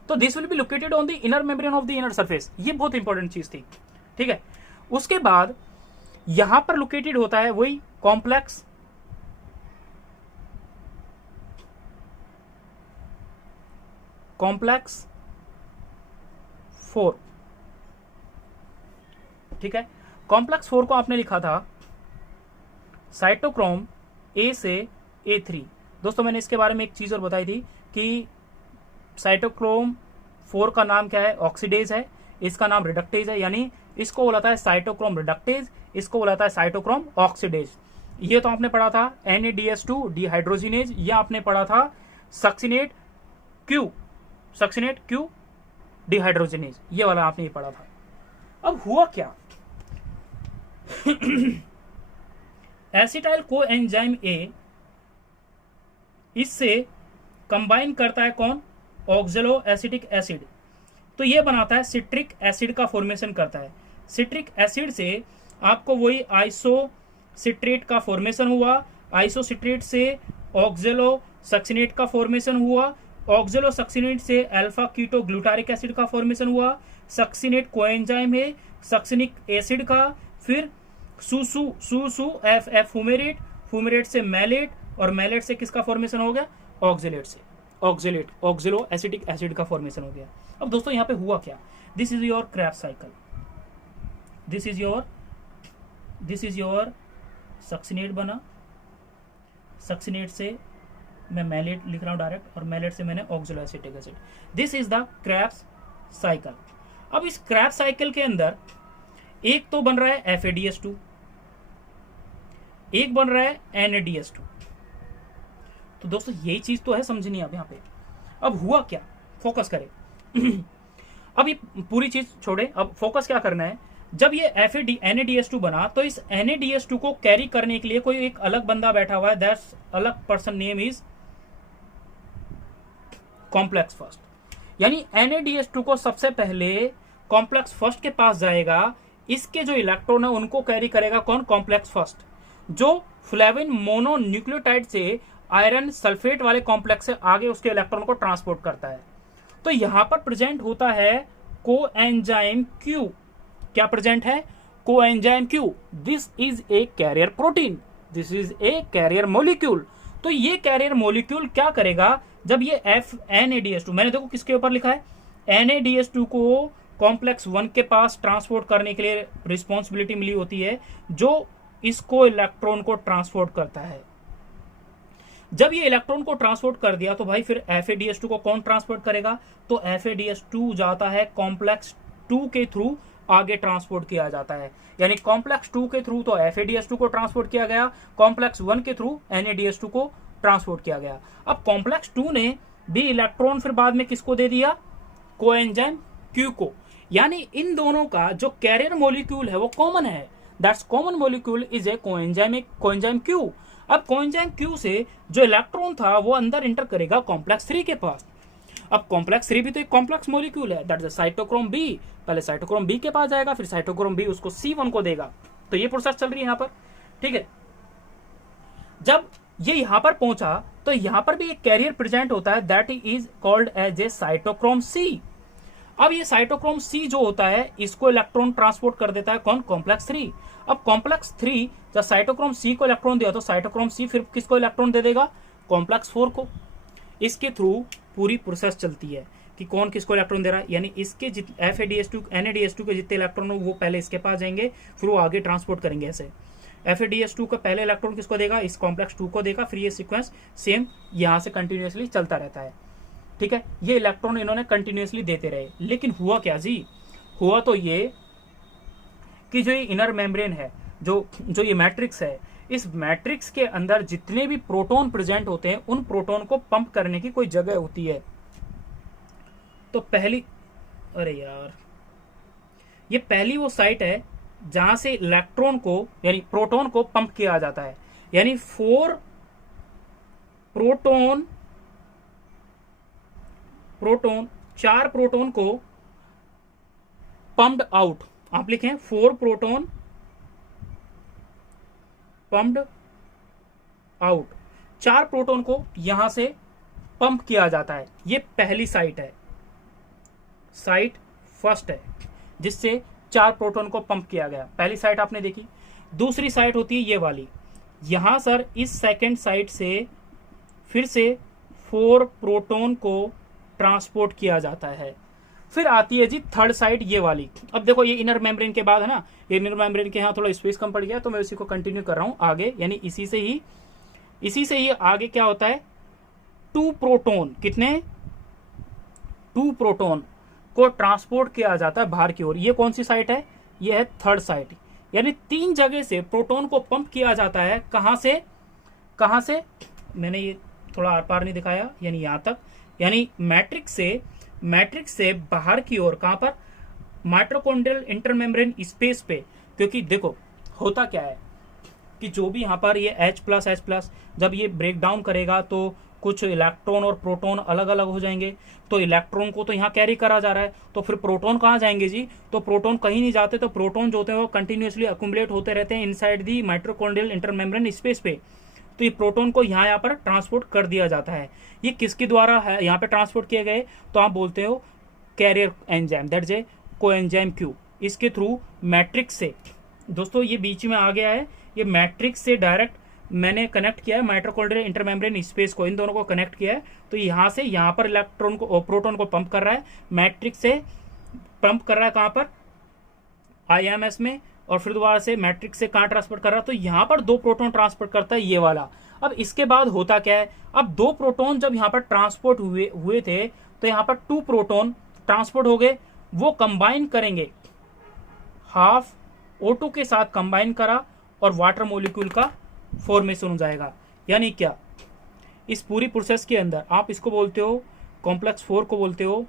तो this will be located on the inner membrane of the inner surface. ये बहुत इंपॉर्टेंट चीज थी, ठीक है। उसके बाद यहां पर लोकेटेड होता है वही कॉम्प्लेक्स कॉम्प्लेक्स 4, ठीक है। कॉम्प्लेक्स 4 को आपने लिखा था साइटोक्रोम ए से A3। दोस्तों मैंने इसके बारे में एक चीज और बताई थी कि साइटोक्रोम 4 का नाम क्या है, ऑक्सीडेज है, इसका नाम रिडक्टेज है, यानी इसको बोला था साइटोक्रोम रिडक्टेज, इसको बोला था साइटोक्रोम ऑक्सीडेज। ये तो आपने पढ़ा था NADH2 डिहाइड्रोजिनेज, या आपने पढ़ा था सक्सिनेट क्यू डिहाइड्रोजिनेज, ये वाला आपने ये पढ़ा था। अब हुआ क्या एसिटाइल को एंजाइम ए इससे कंबाइन करता है कौन, ऑक्जेलो एसिटिक एसिड, तो ये बनाता है सिट्रिक एसिड का फॉर्मेशन करता है। सिट्रिक एसिड से आपको वही आइसोसिट्रेट का फॉर्मेशन हुआ, आइसोसिट्रेट से ऑक्जेलो सक्सिनेट का फॉर्मेशन हुआ, ऑक्जेलो सक्सिनेट से अल्फा कीटो ग्लूटारिक एसिड का फॉर्मेशन हुआ, सक्सिनेट कोएंजाइम है सक्सिनिक एसिड का, फिर सुसु एफ फुमेरेट, फुमेरेट से मैलेट, और मैलेट से किसका फॉर्मेशन हो गया, ऑक्जेलेट से ऑक्जेलो एसिटिक एसिड का फॉर्मेशन हो गया। अब दोस्तों यहाँ पे हुआ क्या, this is your crabs cycle, this is your succinate बना, सक्सिनेट से मैं मैलेट लिख रहा हूं डायरेक्ट, और मैलेट से मैंने ऑक्जेलो acetic acid, this is the crabs cycle. अब इस क्रैब्स साइकिल के अंदर एक तो बन रहा है FADH2, एक बन रहा है NADH2। तो दोस्तों यही चीज तो है समझनी अब यहाँ पे। अब हुआ क्या, फोकस करें अब ये पूरी चीज छोड़े, अब फोकस क्या करना है, जब ये NADH2 बना तो इस NADH2 को कैरी करने के लिए कोई एक अलग बंदा बैठा हुआ है, दैट्स अलग person name is complex first. यानी NADH2 को सबसे पहले कॉम्प्लेक्स फर्स्ट के पास जाएगा, इसके जो इलेक्ट्रॉन है उनको कैरी करेगा कौन, कॉम्प्लेक्स फर्स्ट, जो फ्लेविन मोनोन्यूक्लियोटाइड से आयरन सल्फेट वाले कॉम्प्लेक्स से आगे उसके इलेक्ट्रॉन को ट्रांसपोर्ट करता है। तो यहां पर प्रेजेंट होता है कोएंजाइम Q, क्या प्रेजेंट है, coenzyme Q, this is a carrier protein, this is a carrier molecule. तो ये कैरियर मोलिक्यूल क्या करेगा, जब ये NADH2, मैंने देखो किसके ऊपर लिखा है, NADH2 को कॉम्प्लेक्स 1 के पास ट्रांसपोर्ट करने के लिए रिस्पॉन्सिबिलिटी मिली होती है, जो इसको इलेक्ट्रॉन को ट्रांसपोर्ट करता है। जब ये इलेक्ट्रॉन को ट्रांसपोर्ट कर दिया तो भाई फिर FADH2 को कौन ट्रांसपोर्ट करेगा, तो FADH2 जाता है कॉम्प्लेक्स 2 के थ्रू आगे ट्रांसपोर्ट किया जाता है। यानी कॉम्प्लेक्स 2 के थ्रू तो FADH2 को ट्रांसपोर्ट किया गया, कॉम्प्लेक्स 1 के थ्रू NADH2 को ट्रांसपोर्ट किया गया। अब कॉम्प्लेक्स 2 ने भी इलेक्ट्रॉन फिर बाद में किसको दे दिया, कोएंजाइम Q को। यानी इन दोनों का जो कैरियर मॉलिक्यूल है वो कॉमन है, that's common molecule is a coenzyme Q। अब कोएंजाइम Q से जो इलेक्ट्रॉन था वो अंदर इंटर करेगा कॉम्प्लेक्स 3 के पास। अब कॉम्प्लेक्स 3 भी तो एक कॉम्प्लेक्स मॉलिक्यूल है, दैट इज साइटोक्रोम B, पहले साइटोक्रोम B के पास जाएगा, फिर साइटोक्रोम B उसको C1 को देगा। तो ये प्रोसेस चल रही है यहाँ पर, ठीक है। जब ये यहाँ पर पहुंचा तो यहाँ पर भी एक कैरियर प्रेजेंट होता है, that is called as a cytochrome C। अब ये साइटोक्रोम C जो होता है इसको इलेक्ट्रॉन ट्रांसपोर्ट कर देता है कौन, कॉम्प्लेक्स 3। अब कॉम्प्लेक्स 3 जब साइटोक्रोम C को इलेक्ट्रॉन दिया तो साइटोक्रोम C फिर किसको इलेक्ट्रॉन दे देगा, कॉम्प्लेक्स 4 को। इसके थ्रू पूरी प्रोसेस चलती है कि कौन किसको इलेक्ट्रॉन दे रहा है, यानी इसके FADH2 NADH2 के जितने इलेक्ट्रॉन हो वो पहले इसके पास जाएंगे, फिर वो आगे ट्रांसपोर्ट करेंगे। ऐसे FADH2 का पहले इलेक्ट्रॉन किसको देगा, इस कॉम्प्लेक्स 2 को देगा, फिर ये सीक्वेंस सेम यहाँ से कंटिन्यूसली चलता रहता है, ठीक है। ये इलेक्ट्रॉन इन्होंने कंटिन्यूसली देते रहे। लेकिन हुआ क्या जी, हुआ तो ये कि जो ये इनर मेम्ब्रेन है, जो ये मैट्रिक्स है, इस मैट्रिक्स के अंदर जितने भी प्रोटॉन प्रेजेंट होते हैं उन प्रोटॉन को पंप करने की कोई जगह होती है। तो पहली, अरे यार, ये पहली वो साइट है जहां से इलेक्ट्रॉन को यानी प्रोटॉन को पंप किया जाता है। यानी 4 प्रोटॉन को पम्प्ड आउट, आप लिखें 4 प्रोटॉन पम्प्ड आउट, 4 प्रोटॉन को यहां से पंप किया जाता है। ये पहली साइट है, साइट फर्स्ट है जिससे 4 प्रोटॉन को पंप किया गया। पहली साइट आपने देखी। दूसरी साइट होती है ये वाली, यहां इस सेकंड साइट से फिर से 4 प्रोटॉन को ट्रांसपोर्ट किया जाता है। फिर आती है जी थर्ड साइड ये वाली। अब देखो ये इनर मेम्ब्रेन के बाद है ना, ये इनर मेम्ब्रेन के यहाँ थोड़ा स्पेस कम पड़ गया तो मैं उसी को कंटिन्यू कर रहा हूँ आगे, यानी इसी से ही आगे क्या होता है, 2 प्रोटोन, कितने, 2 प्रोटोन को ट्रांसपोर्ट किया जाता है बाहर की ओर। ये कौन सी साइट है, ये है थर्ड साइट, यानी 3 जगह से प्रोटोन को पंप किया जाता है। कहां से, मैंने ये थोड़ा आर पार नहीं दिखाया, यानी यहां तक, यानी मैट्रिक्स से बाहर की ओर, कहां पर, माइटोकॉन्ड्रियल इंटरमेम्ब्रेन स्पेस पे। क्योंकि देखो होता क्या है कि जो भी यहाँ पर ये H+, जब ये ब्रेक डाउन करेगा तो कुछ इलेक्ट्रॉन और प्रोटॉन अलग अलग हो जाएंगे। तो इलेक्ट्रॉन को तो यहाँ कैरी करा जा रहा है, तो फिर प्रोटॉन कहाँ जाएंगे जी, तो प्रोटॉन कहीं नहीं जाते। तो प्रोटॉन जो होते हैं वो कंटिन्यूसली अक्यूमुलेट होते रहते हैं inside the mitochondrial intermembrane space पे। तो ये प्रोटॉन को यहाँ पर ट्रांसपोर्ट कर दिया जाता है। ये किसके द्वारा है यहाँ पे ट्रांसपोर्ट किए गए, तो आप बोलते हो carrier enzyme, that's a coenzyme Q। इसके थ्रू मैट्रिक्स से, दोस्तों ये बीच में आ गया है, ये मैट्रिक्स से डायरेक्ट मैंने कनेक्ट किया है माइटोकॉन्ड्रियल इंटरमेम्ब्रेन स्पेस को, इन दोनों को कनेक्ट किया है। तो यहाँ से यहाँ पर इलेक्ट्रॉन को, प्रोटॉन को पंप कर रहा है, मैट्रिक्स से पंप कर रहा है कहाँ पर, IMS में, और फिर दोबारा से मैट्रिक्स से कहाँ ट्रांसफर कर रहा है, तो यहाँ पर 2 प्रोटॉन ट्रांसफर करता है ये वाला। अब इसके बाद होता क्या है, अब 2 प्रोटॉन जब यहाँ पर ट्रांसपोर्ट हुए थे तो यहाँ पर 2 प्रोटॉन ट्रांसपोर्ट हो गए, वो कंबाइन करेंगे, हाफ O2 के साथ कंबाइन करा और वाटर मॉलिक्यूल का फॉर्मेशन हो जाएगा। यानी क्या, इस पूरी प्रोसेस के अंदर आप इसको बोलते हो, कॉम्प्लेक्स 4 को बोलते हो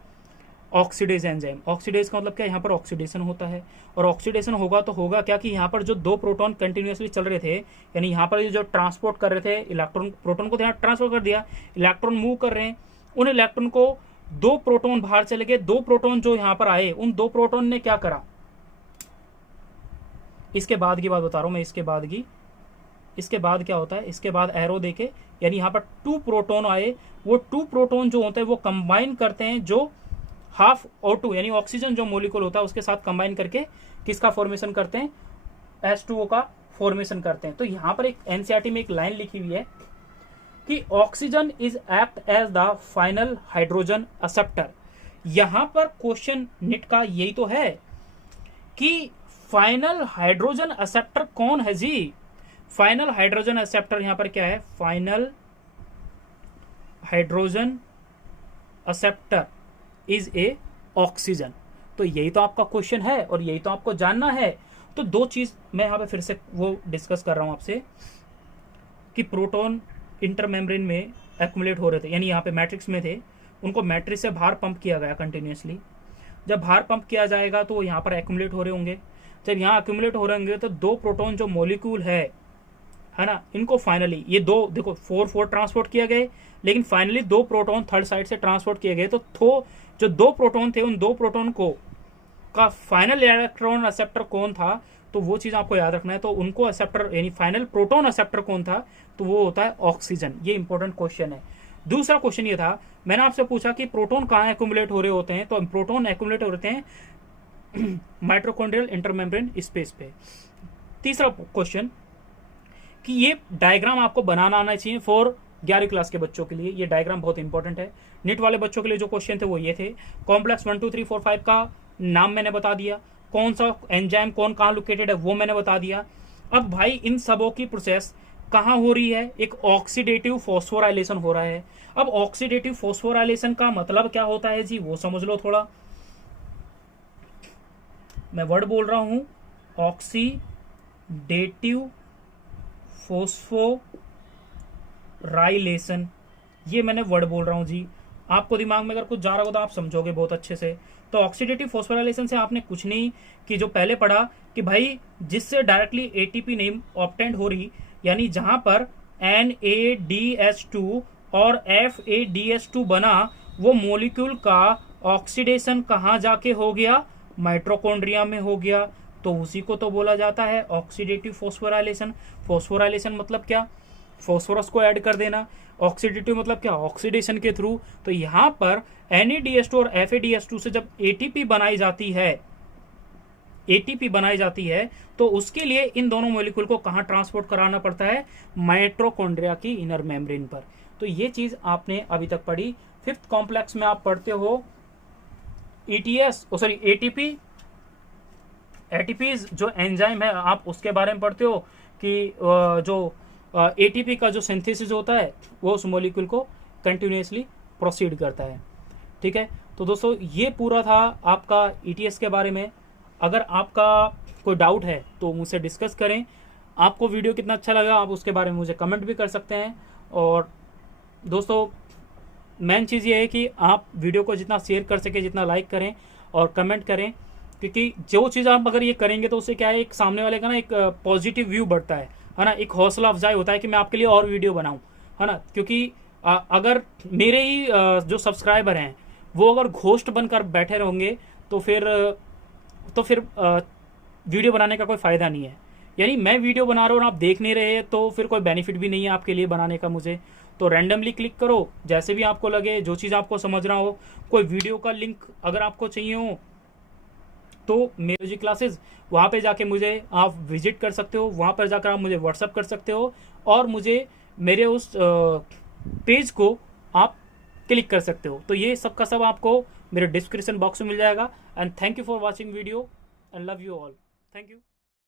ऑक्सीडेज एंजाइम। ऑक्सीडेज का मतलब क्या, यहाँ पर ऑक्सीडेशन होता है, और ऑक्सीडेशन होगा तो होगा क्या कि यहाँ पर जो 2 प्रोटॉन कंटिन्यूसली चल रहे थे, यानी यहाँ पर जो ट्रांसपोर्ट कर रहे थे इलेक्ट्रॉन, प्रोटॉन को यहाँ ट्रांसफर कर दिया, इलेक्ट्रॉन मूव कर रहे हैं, उन इलेक्ट्रॉन को 2 प्रोटॉन बाहर चले गए, 2 प्रोटॉन जो यहाँ पर आए, उन 2 प्रोटॉन ने क्या करा, इसके बाद की बात बता रहा हूं मैं, इसके बाद क्या होता है, इसके बाद एरो देखे, यानी यहाँ पर 2 प्रोटॉन आए, वो 2 प्रोटॉन जो होते हैं वो कंबाइन करते हैं, जो हाफ O2 यानी ऑक्सीजन जो मोलिक्यूल होता है उसके साथ कंबाइन करके किसका फॉर्मेशन करते हैं, H2O का फॉर्मेशन करते हैं। तो यहाँ पर एक NCERT में एक लाइन लिखी हुई है कि oxygen is act as the final hydrogen acceptor. यहाँ पर क्वेश्चन निट का यही तो है कि फाइनल हाइड्रोजन एक्सेप्टर कौन है जी। फाइनल हाइड्रोजन एक्सेप्टर यहाँ पर क्या है, final hydrogen acceptor is A oxygen. तो यही तो आपका क्वेश्चन है और यही तो आपको जानना है। तो 2 चीज मैं यहाँ पे फिर से वो डिस्कस कर रहा हूं आपसे कि प्रोटॉन इंटरमेम्ब्रेन में एक्यूमुलेट हो रहे थे, यानी यहाँ पे मैट्रिक्स में थे, उनको मैट्रिक्स से बाहर पंप किया गया कंटिन्यूसली। जब बाहर पंप किया जाएगा तो यहाँ पर एक्यूमुलेट हो रहे होंगे, जब यहाँ एक्यूमुलेट हो रहे होंगे तो 2 प्रोटॉन जो मोलिक्यूल है ना, इनको फाइनली ये 2 देखो 4 ट्रांसपोर्ट किया गए, लेकिन फाइनली 2 प्रोटॉन थर्ड साइड से ट्रांसपोर्ट किए गए। तो जो 2 प्रोटॉन थे, उन 2 प्रोटॉन को का फाइनल इलेक्ट्रॉन एक्सेप्टर कौन था, तो वो चीज आपको याद रखना है। तो उनको एक्सेप्टर यानी फाइनल प्रोटॉन एक्सेप्टर कौन था, तो वो होता है ऑक्सीजन। ये इंपॉर्टेंट क्वेश्चन है। दूसरा क्वेश्चन ये था, मैंने आपसे पूछा कि प्रोटॉन कहाँ एक्यूमुलेट हो रहे होते हैं, तो प्रोटॉन एक्यूमुलेट हो रहे हैं माइटोकॉन्ड्रियल इंटरमेम्ब्रेन स्पेस पे। तीसरा क्वेश्चन कि ये डायग्राम आपको बनाना आना चाहिए फॉर 11वीं क्लास के बच्चों के लिए। ये डायग्राम बहुत इंपॉर्टेंट है। नीट वाले बच्चों के लिए जो क्वेश्चन थे वो ये थे। कॉम्प्लेक्स 1 2 3 4 5 का नाम मैंने बता दिया, कौन सा एंजाइम कौन कहाँ लोकेटेड है वो मैंने बता दिया। अब भाई इन सबों की प्रोसेस कहाँ हो रही है, एक ऑक्सीडेटिव फॉस्फोराइलेशन हो रहा है। अब ऑक्सीडेटिव फॉस्फोराइलेशन का मतलब क्या होता है जी, वो समझ लो थोड़ा। मैं वर्ड बोल रहा हूं, ऑक्सीडेटिव फॉस्फोराइलेशन, ये मैंने वर्ड बोल रहा हूं जी। आपको दिमाग में अगर कुछ जा रहा हो तो आप समझोगे बहुत अच्छे से। तो ऑक्सीडेटिव फॉस्फोराइलेशन से आपने कुछ नहीं कि जो पहले पढ़ा कि भाई जिससे डायरेक्टली एटीपी नहीं ऑब्टेंड हो रही, यानी जहां पर NADH2 और FADH2 बना, वो मॉलिक्यूल का ऑक्सीडेशन कहाँ जाके हो गया, माइटोकॉन्ड्रिया में हो गया। तो उसी को तो बोला जाता है ऑक्सीडेटिव फॉस्फोराइलेशन। फॉस्फोराइलेशन मतलब क्या, फॉस्फोरस को ऐड कर देना। ऑक्सीडेटिव मतलब क्या, ऑक्सीडेशन के थ्रू। तो यहाँ पर NADH2 और FADH2 से जब एटीपी बनाई जाती है तो उसके लिए इन दोनों मॉलिक्यूल को कहाँ ट्रांसपोर्ट कराना पड़ता है, माइटोकॉन्ड्रिया की इनर मेम्ब्रेन पर। तो ये चीज आपने अभी तक पढ़ी। 5th कॉम्प्लेक्स में आप पढ़ते हो ETS सॉरी एटीपीज जो एंजाइम है आप उसके बारे में पढ़ते हो कि जो ATP का जो सिंथेसिस होता है वो उस मॉलिक्यूल को कंटिन्यूसली प्रोसीड करता है। ठीक है, तो दोस्तों ये पूरा था आपका ETS के बारे में। अगर आपका कोई डाउट है तो मुझसे डिस्कस करें। आपको वीडियो कितना अच्छा लगा आप उसके बारे में मुझे कमेंट भी कर सकते हैं। और दोस्तों मेन चीज़ ये है कि आप वीडियो को जितना शेयर कर सके, जितना लाइक करें और कमेंट करें, क्योंकि जो चीज़ आप अगर ये करेंगे तो उससे क्या है, एक सामने वाले का ना एक पॉजिटिव व्यू बढ़ता है ना, एक हौसला अफजाई होता है कि मैं आपके लिए और वीडियो बनाऊं, है ना। क्योंकि अगर मेरे ही जो सब्सक्राइबर हैं वो अगर घोस्ट बनकर बैठे रहेंगे तो फिर वीडियो बनाने का कोई फ़ायदा नहीं है। यानी मैं वीडियो बना रहा हूँ और आप देख नहीं रहे तो फिर कोई बेनिफिट भी नहीं है आपके लिए बनाने का मुझे। तो रैंडमली क्लिक करो, जैसे भी आपको लगे, जो चीज़ आपको समझ रहा हो, कोई वीडियो का लिंक अगर आपको चाहिए हो तो म्यूजिक क्लासेस वहाँ पे जाके मुझे आप विजिट कर सकते हो, वहाँ पर जाकर आप मुझे व्हाट्सअप कर सकते हो और मुझे मेरे उस पेज को आप क्लिक कर सकते हो। तो ये सब का सब आपको मेरे डिस्क्रिप्शन बॉक्स में मिल जाएगा। And thank you for watching video and love you all. Thank you.